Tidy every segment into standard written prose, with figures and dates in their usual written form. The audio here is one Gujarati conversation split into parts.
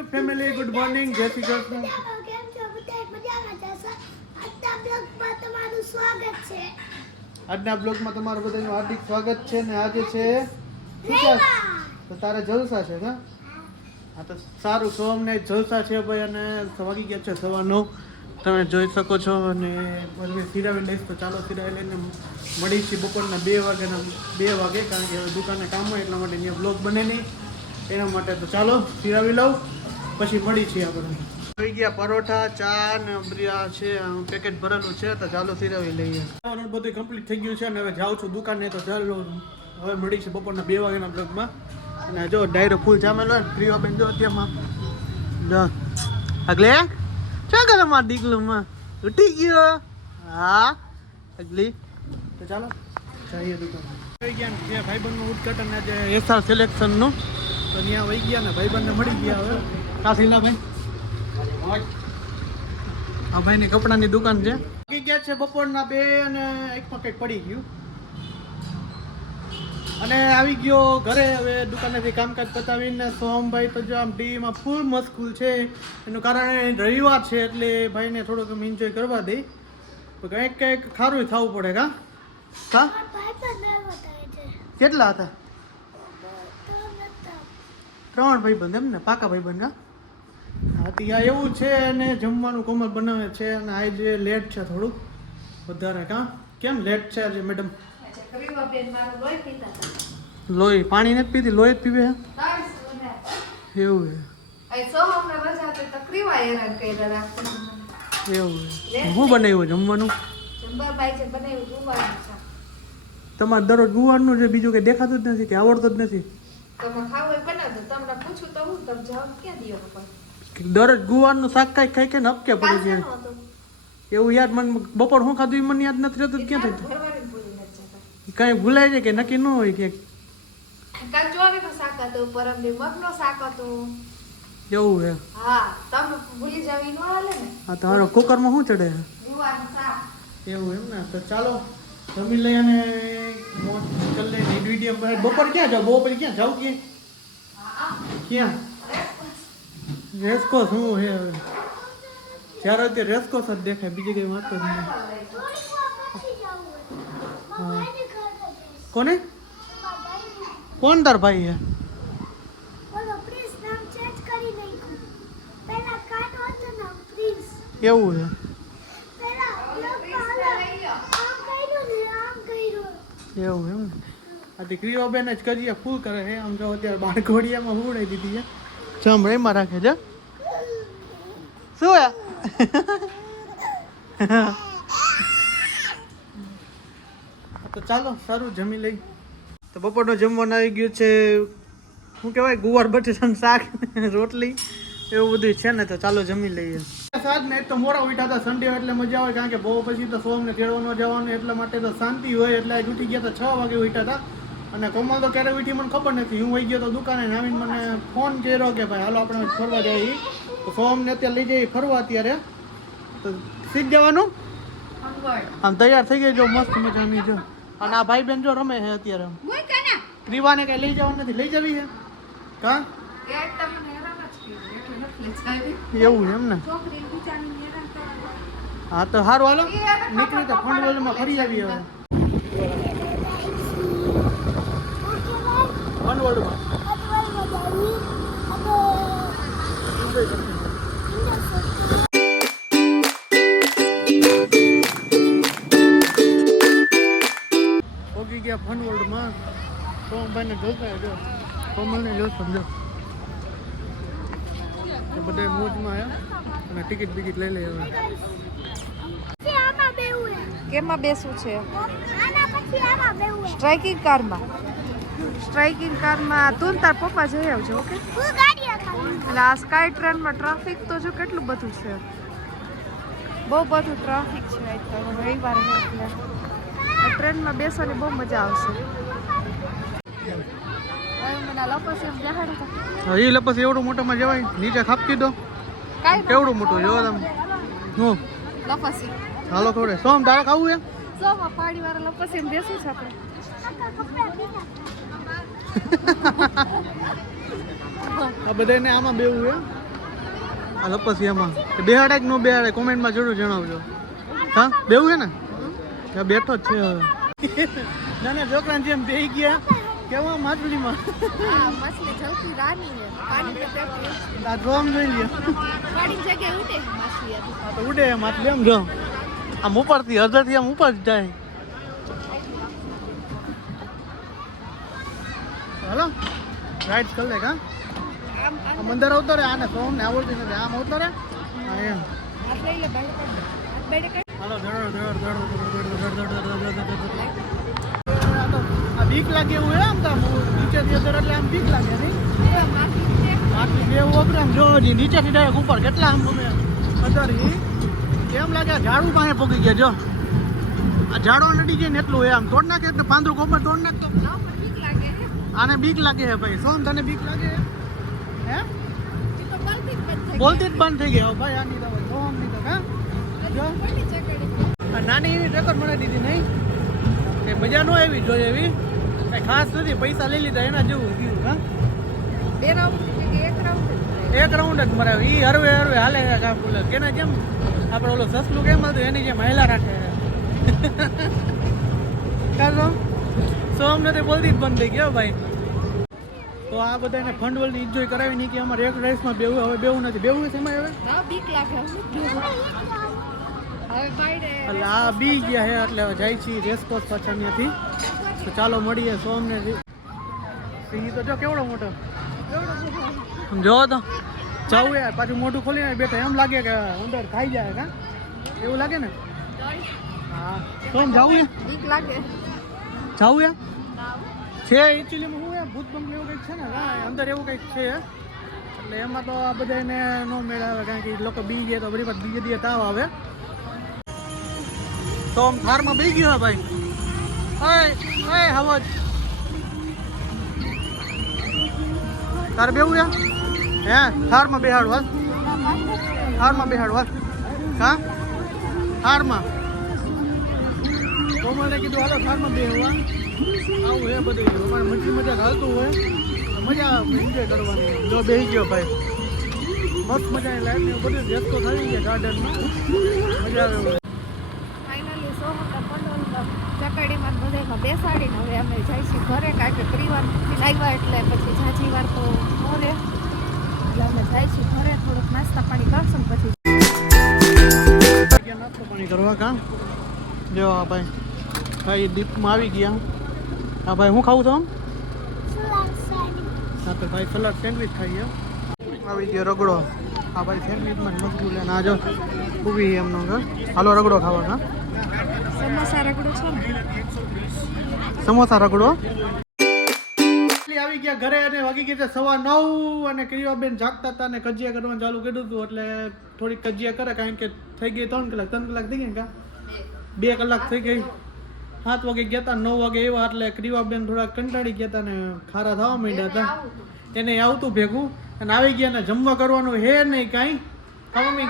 યુટ્યુબ ફેમિલી, ગુડ મોર્નિંગ, જય શ્રી કૃષ્ણ. આજના બ્લોગમાં તમારું બધાનું હાર્દિક સ્વાગત છે. ને આજે છે તો તારે જલસા છે ને? હા તો સારું, સોમને જલસા છે ભાઈ. અને વાગી ગયા છે 9:15. તમે જોઈ શકો છો. અને બધી સિરાવી લઈશ તો ચાલો સિરાવી લઈને મળી છીએ બપોરના 2 વાગે, કારણ કે હવે દુકાને કામ હોય એટલા માટે અહીંયા બ્લોગ બને નહીં એના માટે. તો ચાલો સિરાવી લઉં પછી મળી છીએ આપણે. થઈ ગયા પરોઠા, ચા ને બ્રિયા છે, પેકેટ ભરેલું છે. તો ચાલો સિરાવી લઈએ. બધું કમ્પ્લીટ થઈ ગયું છે અને હવે જાઉં છું દુકાને. તો ચાલો હવે મળી છે બપોરના 2 વાગ્યાના બ્લોગમાં. અને જો ડાયરો ફૂલ જામેલો હોય. પ્રિયા બેન જો અત્યારમાં અગલે શું કરે મારા દીકલુમાં ઉઠી ગયો. હા અગલી. તો ચાલો જઈએ દુકાન. થઈ ગયા ને ત્યાં ભાઈબંધનું ઉદઘાટન આજે એસઆર સિલેક્શનનું. તો ત્યાં વહી ગયા ને ભાઈબંધને મળી ગયા. હવે કાશીલા ભાઈ, આ ભાઈની કપડાની દુકાન છે. વાગી ગયા છે બપોરના 2 અને એકમાં કંઈક પડી ગયું અને આવી ગયો ઘરે. હવે દુકાનેથી કામકાજ પતાવીને સોમભાઈ તો જો આમ ટીવીમાં ફૂલ મશગુલ છે. એનું કારણ રવિવાર છે એટલે ભાઈને થોડુંક એમ એન્જોય કરવા દે. તો કંઈક ખારું થવું પડે. કા કેટલા હતા? 3 ભાઈબંધ એમ ને? પાકા ભાઈબંધ. હા ત્યાં એવું છે. અને જમવાનું કોમલ બનાવે છે. અને આજે લેટ છે થોડુંક વધારે. કેમ લેટ છે આજે મેડમ? લોહી પાણી નથી પીતી, લોહી જ પીવે. એવું એવું હું બનાવ્યું જમવાનું? તમારે દરરોજ ગુવારનું છે, બીજું કઈ દેખાતું જ નથી કે આવડતું જ નથી? દરરોજ ગુવારનું શાક ખાઈ કે નપકે પડી જાય એવું. યાદ મને બપોર શું ખાધું મને યાદ નથી રહેતું. ક્યાં થતું કઈ ભૂલાય છે કે નક્કી ન હોય કે એવું હે? હા તો હારો કુકરમાં શું ચડે એવું એમ ને? તો ચાલો જમી લઈ અને મોજ કરી લઈએ. વિડીયો બપોર ક્યાં જાવ? બપોર ક્યાં જાવ? ક્યાં રેસકોસ? શું હે હવે? જ્યારે અત્યારે રેસકોસ જ દેખાય, બીજી કઈ વાત જ નહીં. હા કોને? કોણ તાર ભાઈ હે? એવું છે? એવું એમ ને? આ દીકરીઓ બેન જ કરીએ ફૂલ કરે છે. આમ જો અત્યારે બાળકોડિયામાં ઉડાઈ દીધી છે. જમરેમાં રાખે છે. શું હે? તો ચાલો સારું જમી લઈ. તો બપોરનો જમવાનું આવી ગયું છે. શું કહેવાય? ગુવાર બટેટાનું શાક, રોટલી એવું બધું છે ને. તો ચાલો જમી લઈએ. સાત ને તો મોડા ઉઠ્યા હતા. સન્ડે એટલે મજા આવે, કારણ કે બહુ પછી તો સોમને તેડવાનો જવાનું એટલા માટે તો શાંતિ હોય. એટલે આજ ઉઠી ગયા હતા 6 વાગે ઉઠ્યા હતા. અને કોમલ તો ક્યારે ઉઠી મને ખબર નથી. હું વહી ગયો તો દુકાને. આવીને મને ફોન કર્યો કે ભાઈ હાલો આપણે ફરવા જઈએ. તો સોમને અત્યારે લઈ જઈએ ફરવા. અત્યારે તો સીધ જવાનું આમ તૈયાર થઈ ગઈ જો મસ્ત મજાની જો. અને આ ભાઈ બેન જો રમે છે અત્યારે. રીવાને કઈ લઈ જવાનું નથી, લઈ જવી છે કા? એવું એમ ને? હા તો સારું હાલો નીકળી તો ફંડવલમાં ફરી આવી. હવે ફંડવલમાં પહોંચી ગયા ફનવર્લ્ડમાં. સોમભાઈને જોતા જો કોમલને જો સમજો તો બધા મોજમાં આવ્યા અને ટિકિટ બિકિટ લઈ લે. હવે કેમાં બેસવું છે? સ્ટ્રાઇકિંગ કારમાં. સ્ટ્રાઇકિંગ કારમાં તું તાર પપ્પા જઈ આવજો. ઓકે? એટલે આ સ્કાય ટ્રેનમાં ટ્રાફિક તો જો કેટલું બધું છે. બહુ બધું ટ્રાફિક છે. આજ તો રવિવાર છે એટલે ટ્રેનમાં બેસવાની બહુ મજા આવશે. એ લપસ એવડું મોટામાં જવાય? નીચે ખાપકી દો. કેવડું મોટું જો તમે. હું લપસી હાલો થોડે. સોમ તારે ખાવું એમ? સોમ પાડી વાળા લપસી બેસું છે આપણે. આ બધાને આમાં બેવું હે. આ લપસિયામાં બેહાડે કે નો બેહાડે કોમેન્ટમાં જરૂર જણાવજો. હા બેવું છે ને ત્યાં બેઠો જ છે હવે. નાના છોકરાને જેમ બેહી ગયા કેવા માછલીમાં હા મછલી જલ્દી રાની છે પાણી पे बैठी આ ડ્રોમ જોઈ લ્યો. પાણી જગ્યાએ ઉડે માછલી હતી આ તો ઉડે માછલી એમ જો આમ ઉપરથી અડધથી આમ ઉપર જ જાય. હાલો રાઈટ કરી લે કા આમ આમ અંદર આવતો રે આને ફોન ને આવડતી નથી આમ આવતો રે હા એમ હાથ લઈ લે બેડે કર હાથ બેડે કર હાલો ધડ આ બીક લાગે એવું હે આમ તો નીચેથી અંદર એટલે આમ બીક લાગે નહીં માછલી છે આટલી બે ઓબરે આમ જો જી નીચેથી ડાયરેક્ટ ઉપર કેટલા આમ તમે અંદર એમ લાગે આ ઝાડુ પાસે પગી ગયા જો આ ઝાડો નડી જાય ને એટલું આમ તોડ નાખે એટલે પાંદરું કોપર તોડ નાખતો ના પણ બીક લાગે હે આને બીક લાગે હે ભાઈ સોમ તને બીક લાગે હે ઈ તો બોલતી જ બંધ થઈ બોલતી જ બંધ થઈ ગઈ ભાઈ આની તો સોમ ની તો હા જો મોટી ચકડી આ નાની એવી રેકોર્ડ મને દીધી નહીં કે મજા ન આવી જોઈએ એવી કઈ ખાસ નથી પૈસા લઈ લીધા એના જેવું થયું હા બે રાઉન્ડ કે એક રાઉન્ડ એક રાઉન્ડ જ મરાવે ઈ હરવે હરવે હાલે છે કામ બોલે કેના જેમ આપણે ઓલો સસલું કેમ હતું એની જેમ હાયલા રાખે કાજો સોમ નથી બોલતી જ બંધ થઈ ગયો ભાઈ. તો આ બધાને ફંડવલની એન્જોય કરાવી નહીં કે અમારે એક રાઈસમાં બેવું હવે બેવું નથી બેવું છે એમાં હવે ના બીક લાગે હવે બાયડે એટલે આ બી ગયા છે એટલે હવે જાય છીએ રેસકોર્સ પાછળ ત્યાંથી તો ચાલો મળીએ સોમને સિંહ તો જો કેવડો મોટો જો તો જવું યાર પાછું મોટું ખોલીને બેઠા એમ લાગે કે અંદર ખાઈ જાય કા એવું લાગે ને હા સોમ જવું યાર બીક લાગે જવું યાર છે એકચ્યુઅલીમાં હું યાર ભૂત બંગલો એવું કંઈક છે ને હા અંદર એવું કંઈક છે એટલે એમાં તો આ બધાને ન મેળ આવે કારણ કે લોકો બી ગયા તો બધી પાછ બીજે દિવસે તાવ આવે તો આમ થારમાં બેસી ગયો ભાઈ ઓય હવજ તારે બેવું યાર હે થારમાં બેહાડવા થારમાં બેહાડવા હા થારમાં કોમલે કીધું હાલો થારમાં બેહવા આવું હે બધું અમારે મજા મજા હાલતું હોય મજા એન્જોય કરવાની જો બેસી ગયો ભાઈ મસ્ત મજાની લાઈફ ને બધું વ્યસ્તો થઈ ગયા ગાર્ડનમાં મજા આવે ફાઇનલી સો હતા પંડોલ ચકડીમાં બધામાં બેસાડીને હવે અમે જઈશું ઘરે કારણ કે પરિવારથી આવ્યા એટલે પછી ઝાઝી વાર તો મોરે એટલે અમે જઈશું ઘરે થોડુંક નાસ્તા પાણી કરશું પછી નાસ્તો પાણી કરવા કાં જો આ ભાઈ ભાઈ દીપમાં આવી ગયા હા ભાઈ હું ખાવું છું આમ હા તો ભાઈ સલાડ સેન્ડવિચ ખાઈએ આવી ગયો રગડો હા ભાઈ સેન્ડવિચમાં મજબૂત લે ના જો ઊભી એમનો હાલો રગડો ખાવા હા સમોસા રગડો છે ને સમોસા રગડો આવી ગયા ઘરે અને વાગી ગયા 9:15 અને ક્રિયાબેન જાગતા હતા અને કજિયા કરવાનું ચાલુ કર્યું હતું એટલે થોડીક કજિયા કરે કારણ કે થઈ ગઈ 3 કલાક થઈ ગઈ કા 2 કલાક થઈ ગઈ 7 વાગે ગયા હતા 9 વાગે એવા એટલે ક્રિયાબેન થોડા કંટાળી ગયા હતા ને ખારા થવા માંડ્યા હતા એને આવતું ભેગું અને આવી ગયા ને જમવા કરવાનું હે નહીં કાંઈ મમ્મી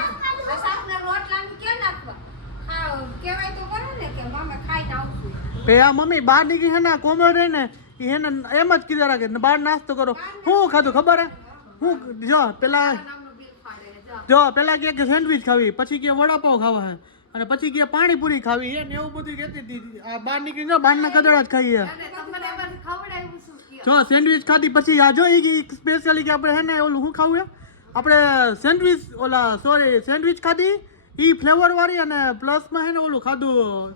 આ મમ્મી બહાર નીકળી છે ને કોમર રહે ને એને એમ જ કીધા રાખે બહાર નાસ્તો કરો શું ખાધું ખબર હે હું જો પેલા કે સેન્ડવિચ ખાવી પછી કે વડાપાવ ખાવા હે અને પછી કે પાણીપુરી ખાવી હે ને એવું બધું કહેતી હતી આ બહાર નીકળી બહારના કદડા જ ખાઈએ જો સેન્ડવિચ ખાધી પછી આ જો એ સ્પેશિયલી કે આપણે હે ને ઓલું શું ખાવું હે આપણે સેન્ડવિચ સેન્ડવિચ ખાધી ઈ ફ્લેવર વાળી અને પ્લસમાં હે ને ઓલું ખાધું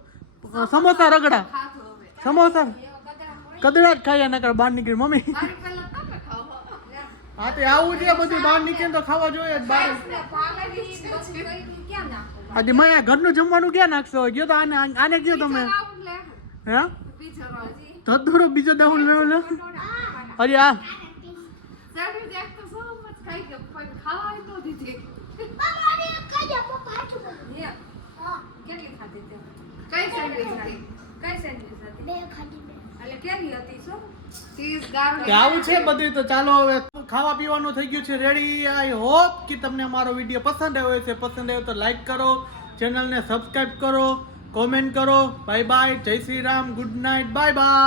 સમોસા રગડા સમોસા કદડા જ ખાઈએ નકર બહાર નીકળી મમ્મી હા તે આવું છે બધું બહાર નીકળે તો ખાવા જોઈએ બહાર આજે મેં ઘરનું જમવાનું ક્યાં નાખશો ગયો તો આને ગયો તમે હે ધધુરો બીજો દઉં લે અરે આ આવું છે બધું તો ચાલો હવે ખાવા પીવાનું થઈ ગયું છે રેડી આઈ હોપ કે તમને અમારો વિડીયો પસંદ આવ્યો તો લાઈક કરો ચેનલને સબસ્ક્રાઇબ કરો કોમેન્ટ કરો બાય બાય જય Shri Ram good night bye bye